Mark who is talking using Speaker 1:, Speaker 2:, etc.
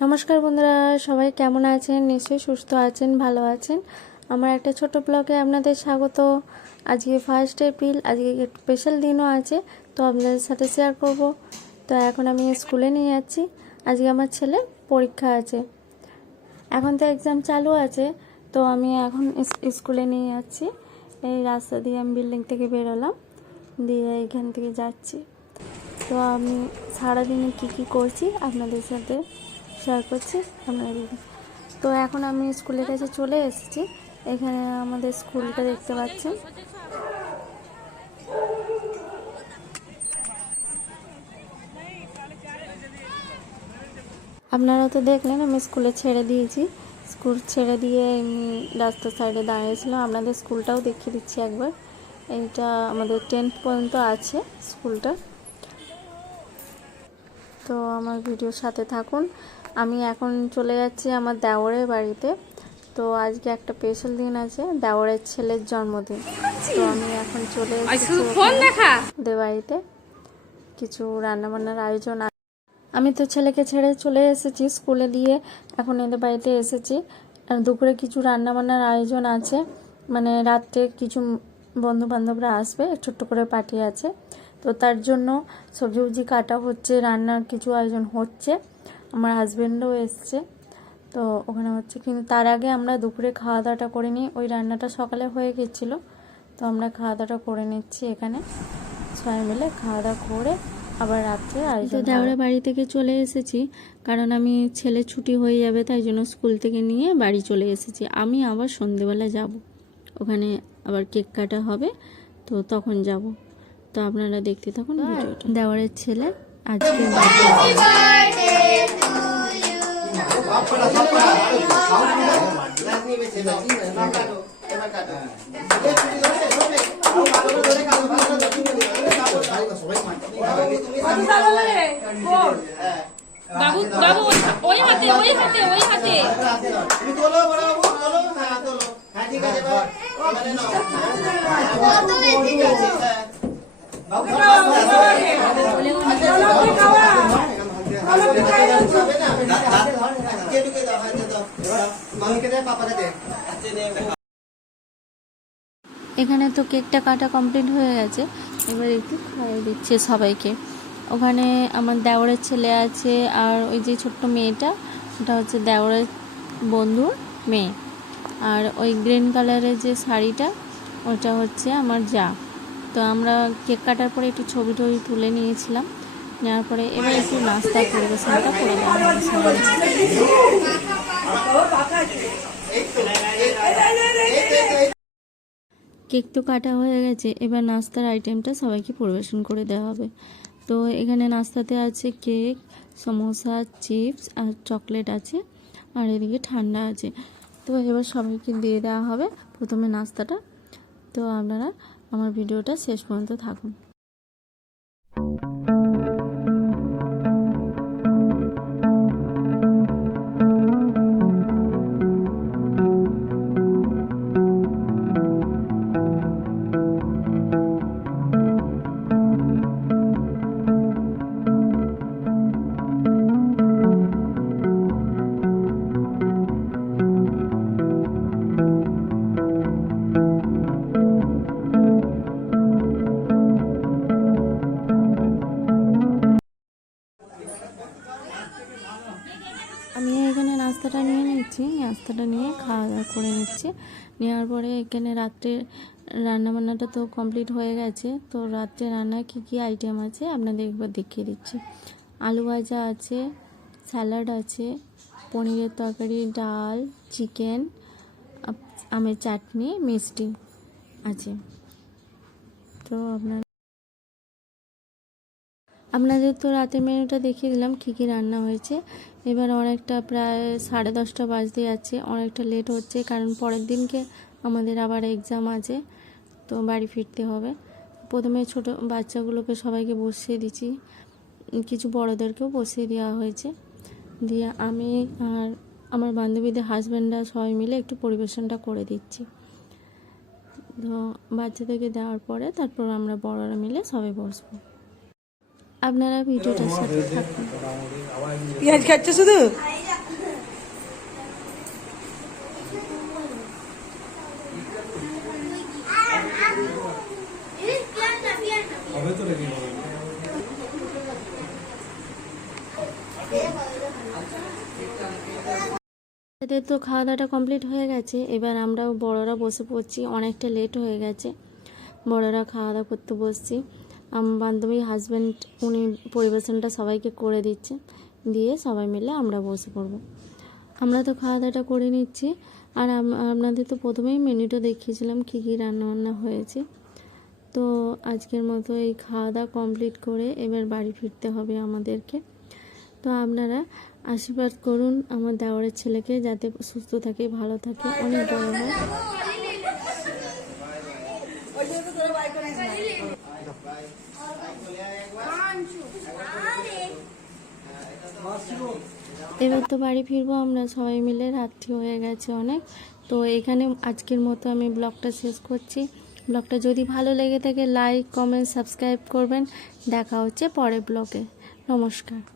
Speaker 1: নমস্কার বন্ধুরা, সবাই কেমন আছেন? নিশ্চয়ই সুস্থ আছেন, ভালো আছেন। আমার একটা ছোট ব্লগে আপনাদের স্বাগত। আজকে ফার্স্ট এপ্রিল আজকে স্পেশাল দিনও আছে, তো আপনাদের সাথে শেয়ার করব। তো এখন আমি স্কুলে নিয়ে যাচ্ছি। আজকে আমার ছেলে পরীক্ষা আছে। এখন তো এক্সাম চালু আছে, তো আমি এখন স্কুলে নিয়ে যাচ্ছি। এই রাস্তা দিয়ে আমি বিল্ডিং থেকে বেরোলাম দিয়ে এখান থেকে যাচ্ছি। তো আমি সারাদিনে কী কী করছি আপনাদের সাথে শেয়ার করছি দেখুন। তো এখন আমি স্কুলের কাছে চলে এসেছি। এখানে আমাদের স্কুলটা দেখতে পাচ্ছেন। আপনারা তো দেখলেন, আমি স্কুলে ছেড়ে দিয়েছি। স্কুল ছেড়ে দিয়ে রাস্তার সাইডে দাঁড়িয়েছিলাম। আপনাদের স্কুলটাও দেখিয়ে দিচ্ছি একবার। এইটা আমাদের টেন্থ পর্যন্ত আছে স্কুলটা। তো আমার ভিডিওর সাথে থাকুন। আমি এখন চলে যাচ্ছি আমার দেওরের বাড়িতে। তো আজকে একটা স্পেশাল দিন আছে দেওরের ছেলের জন্মদিন। তো আমি এখন চলে এসেছি ওখানে। ওদের বাড়িতে কিছু রান্নাবান্নার আয়োজন আছে। আমি তো ছেলেকে ছেড়ে চলে এসেছি স্কুলে দিয়ে। এখন এদের বাড়িতে এসেছি। আর দুপুরে কিছু রান্নাবান্নার আয়োজন আছে। মানে রাত্রে কিছু বন্ধু বান্ধবরা আসবে ছোট্ট করে পার্টি আছে। তার জন্য সবজি উবজি কাটা হচ্ছে রান্নার কিছু আয়োজন হচ্ছে। আমার হাজব্যান্ডও এসছে। তো ওখানে হচ্ছে কিন্তু তার আগে আমরা দুপুরে খাওয়া দাওয়াটা করে নিই। ওই রান্নাটা সকালে হয়ে গেছিল। তো আমরা খাওয়া দাওয়াটা করে নিচ্ছি এখানে। সবাই মিলে খাওয়া দাওয়া করে আবার রাত্রে আয়োজন দেওয়ারে বাড়ি থেকে চলে এসেছি। কারণ আমি ছেলে ছুটি হয়ে যাবে তাই জন্য স্কুল থেকে নিয়ে বাড়ি চলে এসেছি। আমি আবার সন্ধেবেলা যাব। ওখানে আবার কেক কাটা হবে তো তখন যাব। তো আপনারা দেখতে থাকুন ভিডিওটা। দেওয়ারের ছেলে আজকে
Speaker 2: বাবু বাবু ওই- ওই হাতে ওই হাতে ওই হাতে।
Speaker 3: তুমি তোলো বড় বাবু তোলো হ্যাঁ তোলো হ্যাঁ ঠিক আছে
Speaker 1: এখানে তো কেকটা কাটা কমপ্লিট হয়ে গেছে। এবার একটু খাইয়ে দিচ্ছে সবাইকে। ওখানে আমার দেওরের ছেলে আছে আর ওই যে ছোট্ট মেয়েটা ওটা হচ্ছে দেওরের বন্ধুর মেয়ে। আর ওই গ্রিন কালারের যে শাড়িটা, ওটা হচ্ছে আমার যা। তো আমরা কেক কাটার পরে একটু ছবি টবি তুলে নিয়েছিলাম। নেওয়ার পরে এবার একটু নাস্তা পরিবেশনটা করে দেওয়া হবে। কেক তো কাটা হয়ে গেছে, এবার নাস্তার আইটেমটা সবাইকে পরিবেশন করে দেওয়া হবে। তো এখানে নাস্তাতে আছে কেক, সমোসা, চিপস আর চকলেট আছে, আর এদিকে ঠান্ডা আছে। তো এবার সবাইকে দিয়ে দেওয়া হবে প্রথমে নাস্তাটা। তো আপনারা আমার ভিডিওটা শেষ পর্যন্ত থাকুন। নিচ্ছি নাস্তাটা নিয়ে খাওয়া দাওয়া করে নিচ্ছি। নেওয়ার পরে এখানে রাত্রে রান্নাবান্নাটা তো কমপ্লিট হয়ে গেছে। তো রাত্রে রান্নায় কী কী আইটেম আছে আপনাদের একবার দেখিয়ে দিচ্ছি। আলু ভাজা আছে, স্যালাড আছে, পনিরের তরকারি, ডাল, চিকেন আমের চাটনি, মিষ্টি আছে। তো আপনার আপনাদের তো রাতের মেনুটা দেখিয়ে দিলাম, কী কী রান্না হয়েছে। এবার অনেকটা প্রায় সাড়ে দশটা বাজতে যাচ্ছে, অনেকটা লেট হচ্ছে, কারণ পরের দিনকে আমাদের আবার এক্সাম আছে, তো বাড়ি ফিরতে হবে। প্রথমে ছোট বাচ্চাগুলোকে সবাইকে বসিয়ে দিচ্ছি, কিছু বড়োদেরকেও বসিয়ে দেওয়া হয়েছে। দিয়ে আমি আর আমার বান্ধবীদের হাজব্যান্ডরা সবাই মিলে একটু পরিবেশনটা করে দিচ্ছি। তো বাচ্চাদেরকে দেওয়ার পরে তারপর আমরা বড়রা মিলে সবাই বসবো। আপনারা ভিডিওটা সাথে থাকুন।
Speaker 4: পেঁয়াজ খাচ্ছে শুধু?
Speaker 1: তাদের তো খাওয়া দাওয়াটা কমপ্লিট হয়ে গেছে। এবার আমরাও বড়রা বসে পড়ছি অনেকটা লেট হয়ে গেছে। বড়রা খাওয়া দাওয়া করতে বসছি। বান্ধবী হাজব্যান্ড উনি পরিবেশনটা সবাইকে করে দিচ্ছে। দিয়ে সবাই মিলে আমরা বসে পড়ব। আমরা তো খাওয়া দাওয়াটা করে নিচ্ছি। আর আপনাদের তো প্রথমেই মেনুটা দেখিয়েছিলাম কী কী রান্নাবান্না হয়েছে। তো আজকের মতো এই খাওয়া দাওয়া কমপ্লিট করে এবার বাড়ি ফিরতে হবে আমাদেরকে। তো আপনারা আশীর্বাদ করুন আমার দেওয়ারের ছেলেকে যাতে সুস্থ থাকে, ভালো থাকে, অনেক বড় হয় এবার তো বাড়ি ফিরবো, আমরা সবাই মিলে রাত্রি হয়ে গেছে অনেক। তো এখানে আজকের মতো আমি ব্লগটা শেষ করছি। ব্লগটা যদি ভালো লেগে থাকে লাইক কমেন্ট সাবস্ক্রাইব করবেন। দেখা হচ্ছে পরের ব্লগে। নমস্কার।